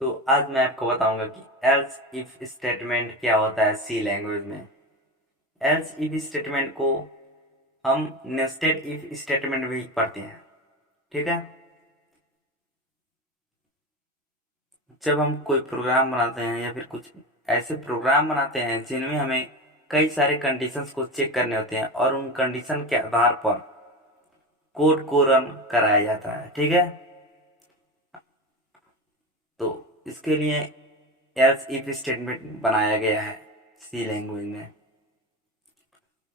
तो आज मैं आपको बताऊंगा कि एल्स इफ स्टेटमेंट क्या होता है सी लैंग्वेज में। एल्स इफ स्टेटमेंट को हम नेस्टेड इफ स्टेटमेंट भी पढ़ते हैं। ठीक है। जब हम कोई प्रोग्राम बनाते हैं या फिर कुछ ऐसे प्रोग्राम बनाते हैं जिनमें हमें कई सारे कंडीशंस को चेक करने होते हैं और उन कंडीशन के आधार पर कोड को रन कराया जाता है। ठीक है। तो इसके लिए एल्स इफ स्टेटमेंट बनाया गया है सी लैंग्वेज में।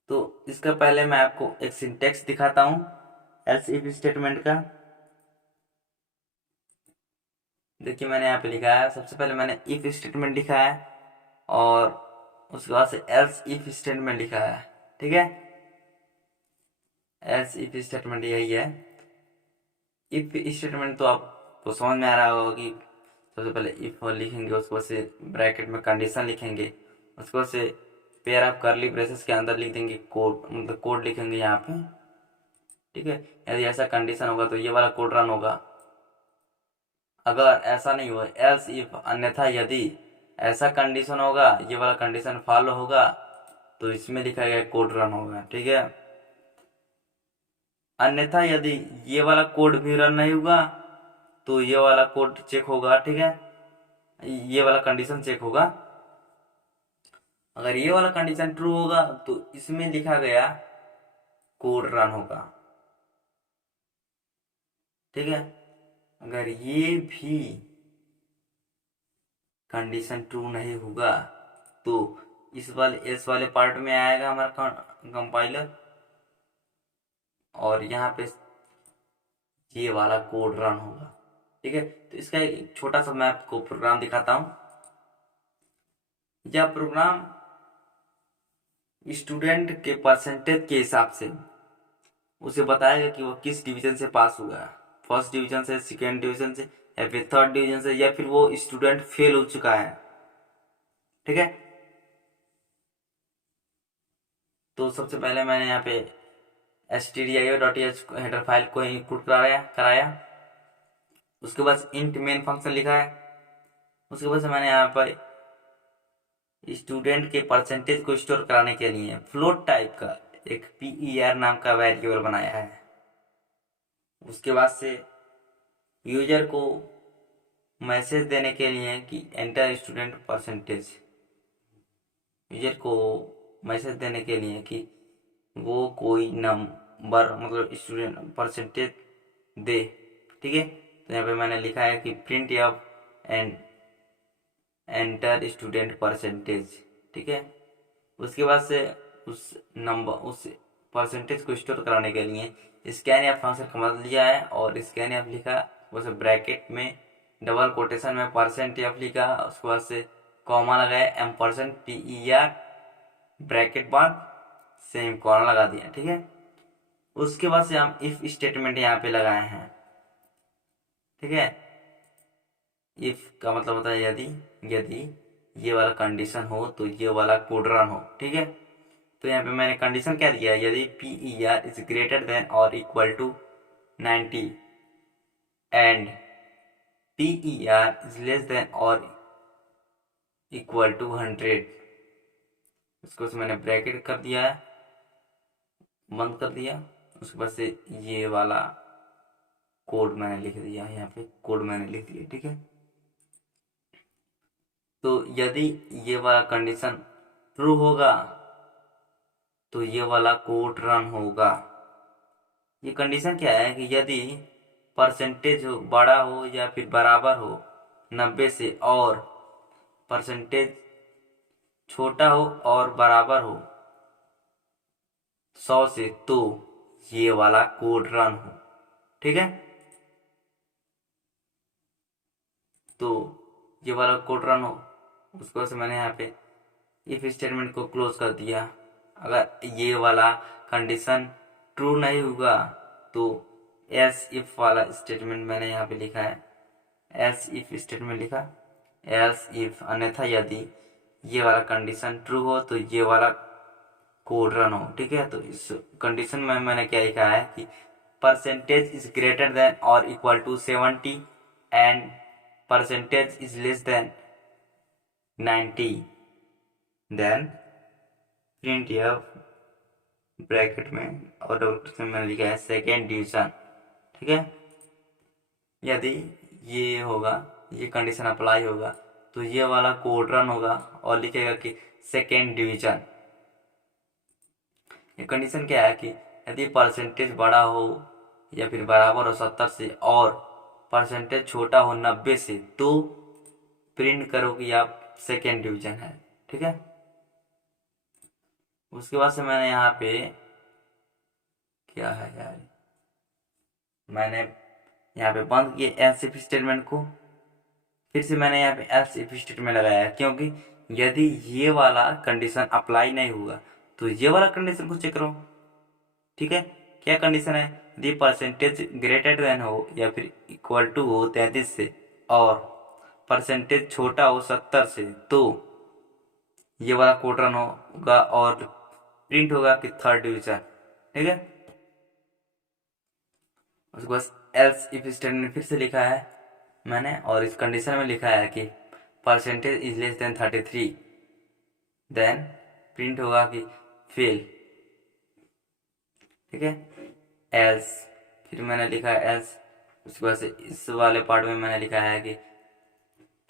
तो इसका पहले मैं आपको एक सिंटेक्स दिखाता हूँ एल्स इफ स्टेटमेंट का। देखिए मैंने यहाँ पे लिखा है, सबसे पहले मैंने इफ स्टेटमेंट लिखा है और उसके बाद से एल्स इफ स्टेटमेंट लिखा है। ठीक है। एल्स इफ स्टेटमेंट यही है। इफ स्टेटमेंट तो आपको समझ में आ रहा होगा कि सबसे पहले इफ लिखेंगे, उसके बाद से ब्रैकेट में कंडीशन लिखेंगे, उसके बाद से पेयर ऑफ करली ब्रेसेस के अंदर लिख देंगे कोड, मतलब कोड लिखेंगे यहाँ पे। ठीक है। यदि ऐसा कंडीशन होगा तो ये वाला कोड रन होगा। अगर ऐसा नहीं हुआ एल्स इफ, अन्यथा यदि ऐसा कंडीशन होगा, ये वाला कंडीशन फॉलो होगा तो इसमें लिखा गया कोड रन होगा। ठीक है। अन्यथा यदि ये वाला कोड भी रन नहीं होगा तो ये वाला कोड चेक होगा। ठीक है। ये वाला कंडीशन चेक होगा। अगर ये वाला कंडीशन ट्रू होगा तो इसमें लिखा गया कोड रन होगा। ठीक है। अगर ये भी कंडीशन ट्रू नहीं होगा तो इस वाले पार्ट में आएगा हमारा कंपाइलर और यहाँ पे ये वाला कोड रन होगा। ठीक है। तो इसका एक छोटा सा मैं आपको प्रोग्राम दिखाता हूँ। यह प्रोग्राम स्टूडेंट के परसेंटेज के हिसाब से उसे बताएगा कि वो किस डिवीजन से पास हुआ है, फर्स्ट डिवीजन से, सेकेंड डिवीजन से या फिर थर्ड डिवीजन से, या फिर वो स्टूडेंट फेल हो चुका है। ठीक है। तो सबसे पहले मैंने यहाँ पे stdio.h हेडर फाइल को इनपुट कराया। उसके बाद इंट मेन फंक्शन लिखा है। उसके बाद से मैंने यहाँ पर स्टूडेंट के परसेंटेज को स्टोर कराने के लिए फ्लोट टाइप का एक per नाम का वेरिएबल बनाया है। उसके बाद से यूजर को मैसेज देने के लिए कि एंटर स्टूडेंट परसेंटेज, यूजर को मैसेज देने के लिए कि वो कोई नंबर, मतलब स्टूडेंट परसेंटेज दे। ठीक है। तो यहाँ पे मैंने लिखा है कि print of and enter student percentage. ठीक है। उसके बाद से उस नंबर, उस परसेंटेज को स्टोर कराने के लिए स्कैन एफ फंक्शन का मदद लिया है और स्कैन एफ लिखा, उसे ब्रैकेट में डबल कोटेशन में परसेंट एफ लिखा, उसके बाद से कॉमा लगाया, एम% PER ब्रैकेट बाद सेम कॉलन लगा दिया। ठीक है। उसके बाद से हम इफ स्टेटमेंट यहाँ पे लगाए हैं। ठीक है। इफ का मतलब होता है यदि, यदि ये वाला कंडीशन हो तो ये वाला कोड रन हो। ठीक है। तो यहाँ पे मैंने कंडीशन क्या दिया है, यदि PER इज ग्रेटर देन और equal to 90 and PER is less than और इक्वल टू 100, इसको से मैंने ब्रैकेट कर दिया है, बंद कर दिया। उसके बाद से ये वाला कोड मैंने लिख दिया, यहाँ पे कोड मैंने लिख दिया। ठीक है। तो यदि ये वाला कंडीशन ट्रू होगा तो ये वाला कोड रन होगा। ये कंडीशन क्या है कि यदि परसेंटेज बड़ा हो या फिर बराबर हो 90 से और परसेंटेज छोटा हो और बराबर हो 100 से, तो ये वाला कोड रन हो। ठीक है। तो ये वाला कोड रन हो, उसको से मैंने यहाँ पे इफ स्टेटमेंट को क्लोज कर दिया। अगर ये वाला कंडीशन ट्रू नहीं होगा तो एल्स इफ वाला स्टेटमेंट मैंने यहाँ पे लिखा है, एल्स इफ स्टेटमेंट लिखा, एल्स इफ, अन्यथा यदि ये वाला कंडीशन ट्रू हो तो ये वाला कोड रन हो। ठीक है। तो इस कंडीशन में मैंने क्या लिखा है कि परसेंटेज इज ग्रेटर देन और equal to 70 and percentage is less than 90, then print f bracket में और डबल कोट्स में मैंने लिखा है सेकेंड डिवीजन। ठीक है, यदि ये होगा, ये कंडीशन अप्लाई होगा तो ये वाला कोड रन होगा और लिखेगा कि सेकेंड डिवीजन। ये कंडीशन क्या है कि यदि परसेंटेज बड़ा हो या फिर बराबर हो 70 से और परसेंटेज छोटा हो 90 से तो प्रिंट करो कि आप सेकेंड डिवीजन है। ठीक है, उसके बाद से मैंने यहाँ पे क्या है यार, मैंने यहाँ पे बंद किया एल्स इफ स्टेटमेंट को, फिर से मैंने यहाँ पे एल्स इफ स्टेटमेंट लगाया है, क्योंकि यदि ये वाला कंडीशन अप्लाई नहीं हुआ तो ये वाला कंडीशन को चेक करो। ठीक है, क्या कंडीशन है, यदि परसेंटेज ग्रेटर देन हो या फिर इक्वल टू हो 33 से और परसेंटेज छोटा हो 70 से तो ये वाला कोड रन होगा और प्रिंट होगा कि थर्ड डिवीजन। ठीक है, उसके बाद एल्स इफ स्टेटमेंट फिर से लिखा है मैंने और इस कंडीशन में लिखा है कि percentage is less than 33, then print होगा कि फेल। ठीक है, एल्स फिर मैंने लिखा है एल्स, उसके बाद से इस वाले पार्ट में मैंने लिखा है कि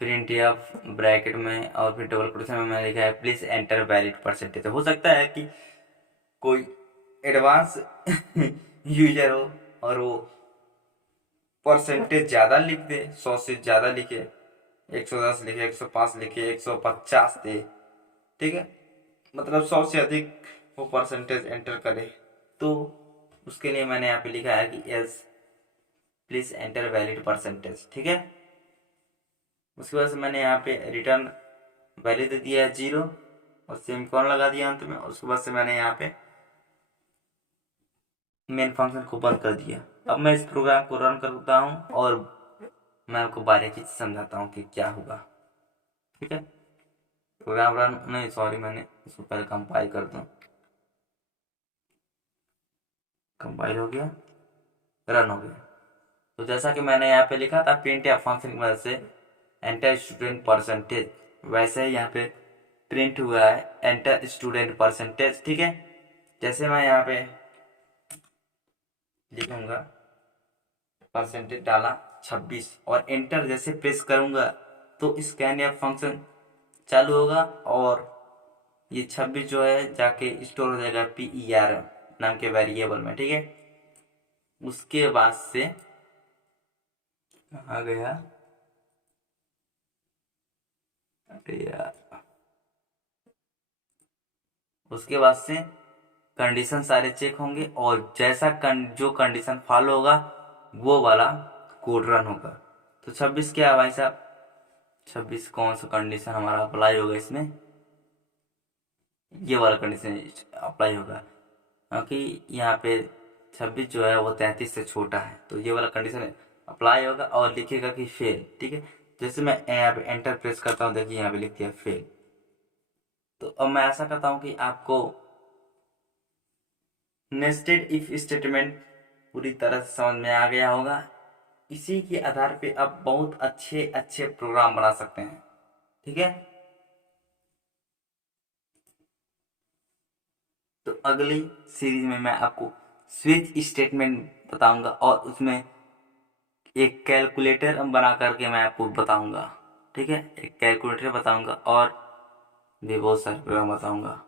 प्रिंट एफ ब्रैकेट में और फिर डबल कोटेशन में मैंने लिखा है प्लीज एंटर वैलिड परसेंटेज। हो सकता है कि कोई एडवांस यूजर हो और वो परसेंटेज ज़्यादा लिख दे, 100 से ज़्यादा लिखे, 110 लिखे, 105 लिखे, 150 दे। ठीक है, मतलब 100 से अधिक वो परसेंटेज एंटर करे तो उसके लिए मैंने यहाँ पे लिखा है कि else please enter valid percentage. ठीक है, उसके बाद से मैंने यहाँ पे रिटर्न वैल्यू दे दिया है 0 और सेमीकोलन लगा दिया अंत में। उसके बाद से मैंने यहाँ पे मेन फंक्शन को बंद कर दिया। अब मैं इस प्रोग्राम को रन करता हूँ और मैं आपको बारीकी से समझाता हूँ कि क्या होगा। ठीक है, प्रोग्राम रन नहीं, सॉरी, मैंने इसको पहले कंपाइल कर दूँ। कंपाइल हो गया, रन हो गया। तो जैसा कि मैंने यहाँ पे लिखा था प्रिंट या फंक्शन की मदद से एंटर स्टूडेंट परसेंटेज, वैसे ही यहाँ पे प्रिंट हुआ है एंटर स्टूडेंट परसेंटेज। ठीक है, जैसे मैं यहाँ पे लिखूंगा परसेंटेज डाला 26 और एंटर जैसे प्रेस करूंगा तो स्कैन या फंक्शन चालू होगा और ये 26 जो है जाके स्टोर हो जाएगा PER नाम के वेरिएबल में। ठीक है, उसके बाद से आ गया, अरे यार, उसके बाद से कंडीशन सारे चेक होंगे और जैसा जो कंडीशन फॉलो होगा वो वाला कोड रन होगा। तो 26 क्या है भाई साहब, 26 कौन सा कंडीशन हमारा अप्लाई होगा इसमें, ये वाला कंडीशन अप्लाई होगा क्योंकि यहाँ पे 26 जो है वो 33 से छोटा है तो ये वाला कंडीशन अप्लाई होगा और लिखेगा कि फेल। ठीक है, जैसे मैं यहाँ पे एंटर प्रेस करता हूँ, देखिए यहाँ पे लिख दिया फेल। तो अब मैं ऐसा करता हूँ कि आपको नेस्टेड इफ स्टेटमेंट पूरी तरह से समझ में आ गया होगा। इसी के आधार पे आप बहुत अच्छे अच्छे प्रोग्राम बना सकते हैं। ठीक है, तो अगली सीरीज में मैं आपको स्विच स्टेटमेंट बताऊंगा और उसमें एक कैलकुलेटर बना करके मैं आपको बताऊंगा। ठीक है, एक कैलकुलेटर बताऊंगा और भी बहुत सारे प्रोग्राम बताऊंगा।